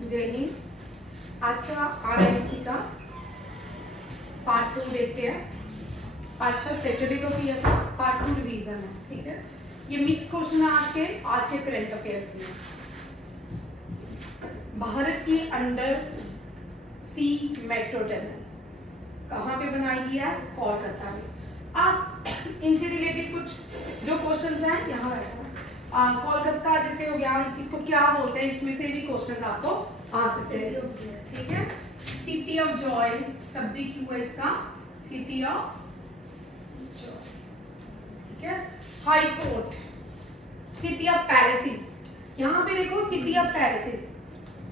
जय हिंद। आज का आरआईसी का पार्ट 2 देखते हैं। पार्ट 1 सैटरडे को किया था, पार्ट 2 रिवीजन है। ठीक है, ये मिक्स क्वेश्चन है आज के करंट अफेयर्स में। भारत की अंडर सी मेट्रो टनल कहाँ पे बनाई गई है? कोलकाता में। आप इनसे रिलेटेड कुछ जो क्वेश्चंस हैं यहाँ बैठा कोलकाता जैसे हो गया, इसको क्या बोलते हैं, इसमें से भी क्वेश्चंस आपको आ सकते हैं। ठीक है, सिटी ऑफ जॉय शब्द क्यों है इसका? City of Joy. ठीक है, हाई कोर्ट, सिटी ऑफ पैलेसिस। यहाँ पे देखो सिटी ऑफ पैलेसिस।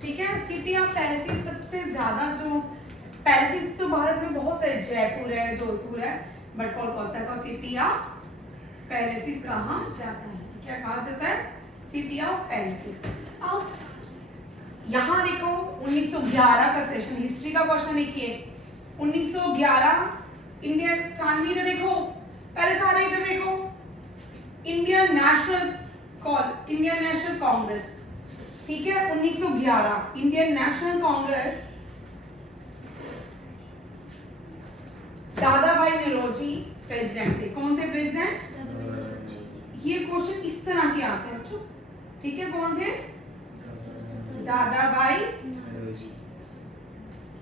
ठीक है, सिटी ऑफ पैलेसिस सबसे ज्यादा जो पैलेसिस तो भारत में बहुत सारे, जयपुर है, जोधपुर है, बट कोलकाता का सिटी ऑफ पैलेसिस कहाँ जाता है? क्या कहा जाता है? City of palaces. अब यहाँ देखो 1911 का सेशन, हिस्ट्री का क्वेश्चन देखिए। 1911 इंडियन चांदनी इधर देखो, पहले सारे इधर देखो। Indian national Congress. ठीक है, 1911 इंडियन नेशनल कांग्रेस, दादा भाई नौरोजी प्रेसिडेंट थे। कौन थे प्रेसिडेंट? ये क्वेश्चन इस तरह के आते हैं बच्चों। ठीक है, कौन थे? दादा भाई,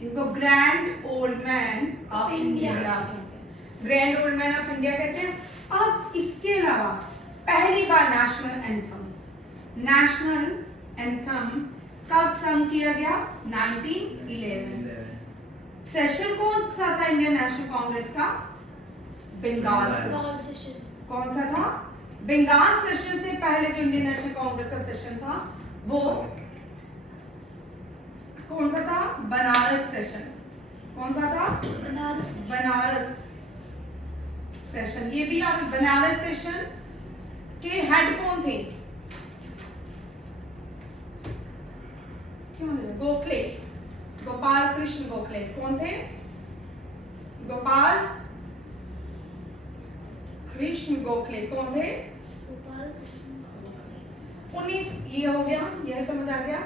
इनको grand old man of India कहते हैं। Grand old man of India कहते हैं। अब इसके अलावा पहली बार नेशनल एंथम कब संग किया गया? 1911। सेशन कौन सा था इंडियन नेशनल कांग्रेस का? बंगाल सेशन। कौन सा था? बंगाल सेशन से पहले जो इंडियन नेशनल कांग्रेस का सेशन था वो कौन सा था? बनारस सेशन। कौन सा था? बनारस सेशन। ये भी आप बनारस सेशन के हेड कौन थे? क्यों? गोखले, गोपाल कृष्ण गोखले। कौन थे? गोपाल कृष्ण गोखले। कौन थे? 19 ये हो गया, यह समझ आ गया।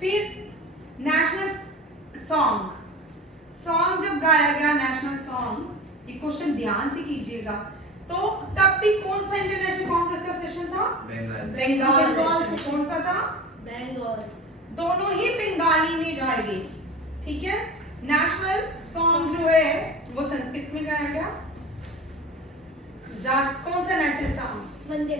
फिर नेशनल सॉन्ग जब गाया गया, नेशनल सॉन्ग, ये क्वेश्चन ध्यान से कीजिएगा। तो तब भी कौन सा इंडियन नेशनल कांग्रेस का सेशन था? बंगाल सेशन। कौन सा था? बंगाल। दोनों ही बंगाली में गाए गए। ठीक है, नेशनल सॉन्ग जो है वो संस्कृत में गाया गया। कौन सा नेशनल सॉन्ग? वंदे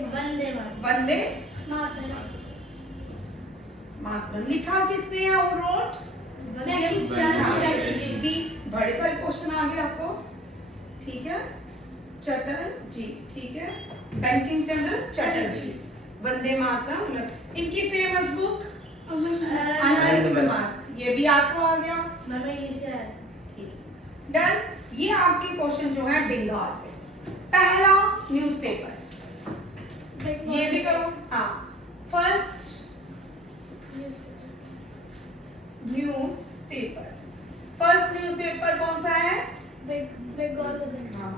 मातरम। लिखा किसने है और रोट? भी बड़े सारे क्वेश्चन आ गए आपको। ठीक है, चटर्जी। ठीक है, बंकिम चंद्र चटर्जी। वंदे मातरम। इनकी फेमस बुक अनंत, ये भी आपको आ गया। डन। ये आपके क्वेश्चन जो है बंगाल से। पहला न्यूज़पेपर, ये भी करो। हाँ, फर्स्ट न्यूज़पेपर कौन सा है? बंगाल गazette। हाँ,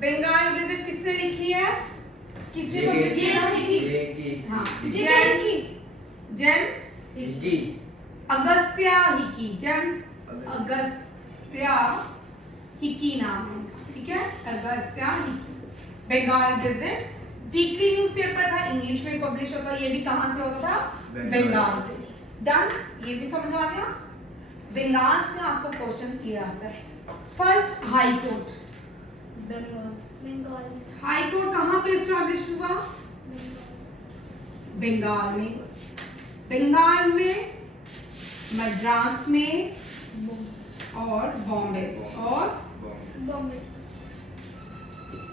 बंगाल गazette किसने लिखी है? किसने पब्लिश? हाँ, James Augustus Hicky. James Augustus Hicky नाम है इनका। ठीक है, अगस्त्या हिकी। बंगाल गazette वीकली न्यूज़पेपर था, इंग्लिश में पब्लिश होता। ये भी कहां से होता था? बंगाल से। डन, ये भी समझ आ गया। बंगाल से आपको क्वेश्चन किया जाता है। First high court, Bengal. High court कहां पे एस्टैब्लिश हुआ? बंगाल में। बंगाल में, मद्रास में और बॉम्बे।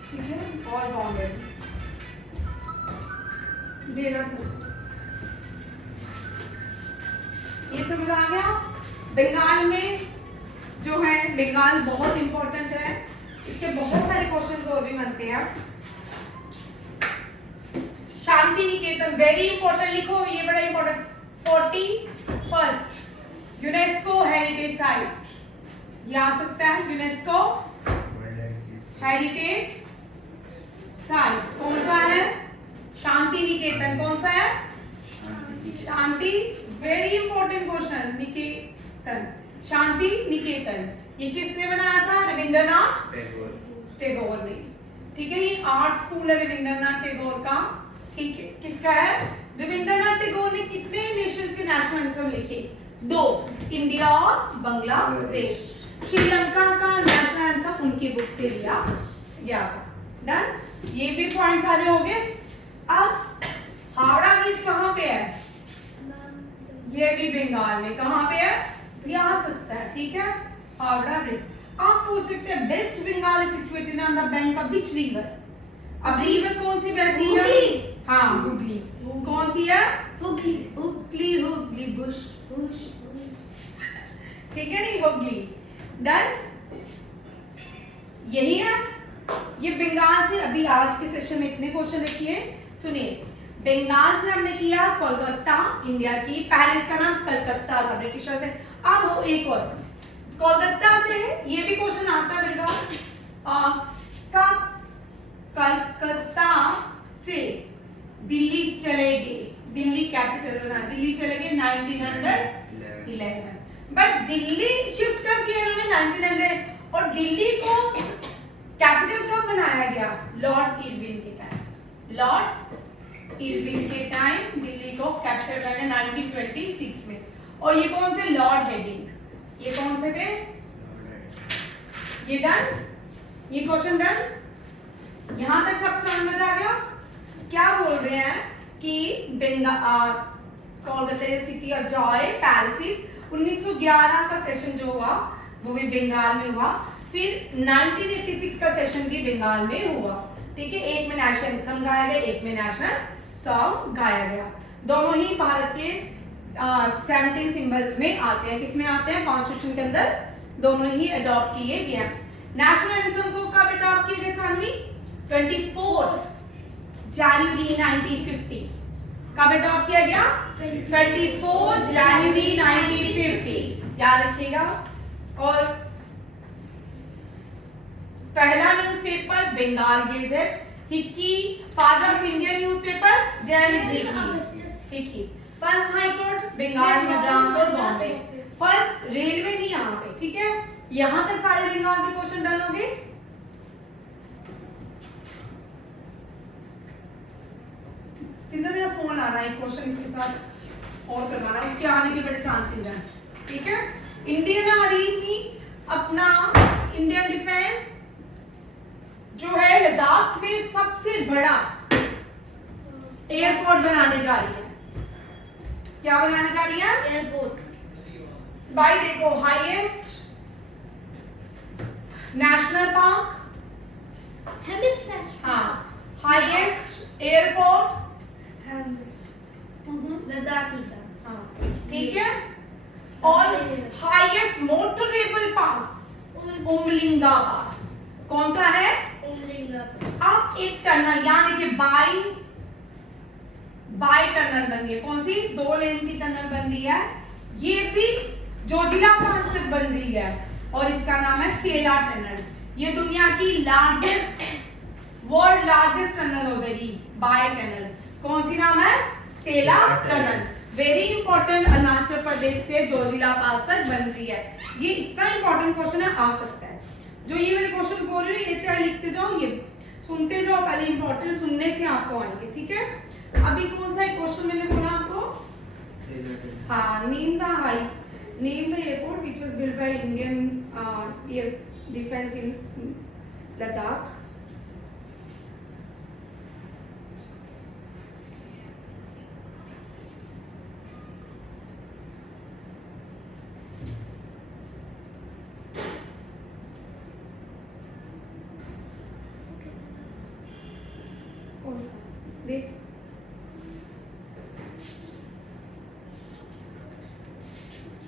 ठीक है, और बॉम्बे देना सर। ये समझ आ गया। बंगाल में जो है, बंगाल बहुत इंपॉर्टेंट है, इसके बहुत सारे क्वेश्चंस और भी बनते हैं। शांति निकेतन वेरी इंपॉर्टेंट, लिखो ये बड़ा important. 41st UNESCO heritage site, ये आ सकता है। यूनेस्को हेरिटेज साइट कौन सा है? शांति निकेतन कौन सा है? शांति, वेरी इंपॉर्टेंट क्वेश्चन, निकेतन, शांति निकेतन। ये किसने बनाया था? रविंद्रनाथ टैगोर ने। ठीक है, ये आर्ट स्कूल है रविंद्रनाथ टैगोर का। ठीक है, किसका है? रविंद्रनाथ टैगोर ने कितने नेशंस के नेशनल एंथम लिखे? 2, इंडिया और बांग्लादेश। श्रीलंका का नेशनल एंथम उनकी बुक से लिया गया था। डन, ये भी पॉइंट सारे हो गए। अब हावड़ा ब्रिज कहाँ पे है? ये भी बंगाल में। कहाँ पे है? ये आ सकता है। ठीक है, हावड़ा ब्रिज। आप पूछ सकते हैं West Bengal is situated on the bank of which river? अब रिवर कौन सी बहती है? हाँ, हुगली। कौन सी है? हुगली, हुगली, हुगली, बुश बुश बुश। ठीक है नहीं, हुगली। डन, यही है। ये बंगाल से अभी आज के सेशन में इतने क्वेश्चन लिखिए। सुनिए, बंगाल से हमने किया कोलकाता, इंडिया की, पहले इसका नाम कलकत्ता था, ब्रिटिशर से। अब हो एक और कोलकाता से है, ये भी क्वेश्चन आता है बेटा। कलकत्ता से दिल्ली चले गए, दिल्ली कैपिटल बना, दिल्ली चले गए 1911। बट दिल्ली शिफ्ट कब किया इन्होंने? 1900। और दिल्ली को कैपिटल कब बनाया गया? लॉर्ड इरविन के टाइम। लॉर्ड इरविन के टाइम दिल्ली को कैपिटल बनाया 1926 में। और ये कौन थे? Lord heading. ये कौन से थे? ये डन, ये क्वेश्चन डन। यहां तक सब समझ में आ गया? क्या बोल रहे हैं कि Kolkata city of Joy palaces 1911 का सेशन जो हुआ वो भी बंगाल में हुआ। फिर 1986 का सेशन भी बंगाल में हुआ। ठीक है, एक में नेशनल एंथम गाया गया, एक में नेशनल सॉन्ग गाया गया। दोनों ही भारत के 17 सिंबल्स में आते हैं। किसमें आते हैं? कॉन्स्टिट्यूशन के अंदर दोनों ही अडॉप्ट किए गए। नेशनल एंथम को कब अडॉप्ट किए गए? सानवी 24 जनवरी 1950। कब अडॉप्ट किया गया? 24 जनवरी 1950, याद रखिएगा। और पहला newspaper Bengal gazette, Hicky, father of Indian newspaper James Hicky. First high court Bengal, Madras और बॉम्बे। फर्स्ट रेलवे नहीं यहाँ पे। ठीक है, यहाँ तक सारे बंगाल के क्वेश्चन डन हो गए। मेरा फोन आ रहा है, क्वेश्चन इसके साथ और करवाना, उसके आने के बड़े चांसेस हैं। ठीक है, इंडियन आर्मी ही अपना इंडियन डिफेंस जो है लद्दाख में सबसे बड़ा एयरपोर्ट बनाने जा रही है। क्या बनाने जा रही है? एयरपोर्ट। भाई देखो, हाईएस्ट नेशनल पार्क, हाँ, हाईएस्ट एयरपोर्ट लद्दाख, हाँ, ठीक है, और हाईएस्ट मोटरेबल पास उमलिंगा पास। कौन सा है? अब एक टनल, यहाँ देखिए बाई टनल बन गई। कौन सी? 2 लेन की टनल बन रही है। ये भी जोजिला पास तक बन रही है और इसका नाम है सेला टनल। ये दुनिया की वर्ल्ड लार्जेस्ट टनल हो जाएगी, बाई टनल। कौन सी नाम है? सेला tunnel. Very important, Arunachal Pradesh से जोजिला पास तक बन रही है। ये इतना इंपॉर्टेंट क्वेश्चन है, आ सकता है। जो ये वाले क्वेश्चन बोल रही हूँ, ये लिखते जाओ, ये सुनते जाओ, पहले इंपॉर्टेंट सुनने से आपको आएंगे। ठीक है, अभी कौन सा क्वेश्चन मैंने बोला आपको? हाँ, name the airport which was built by Indian air defence in Ladakh. कौन सा? देख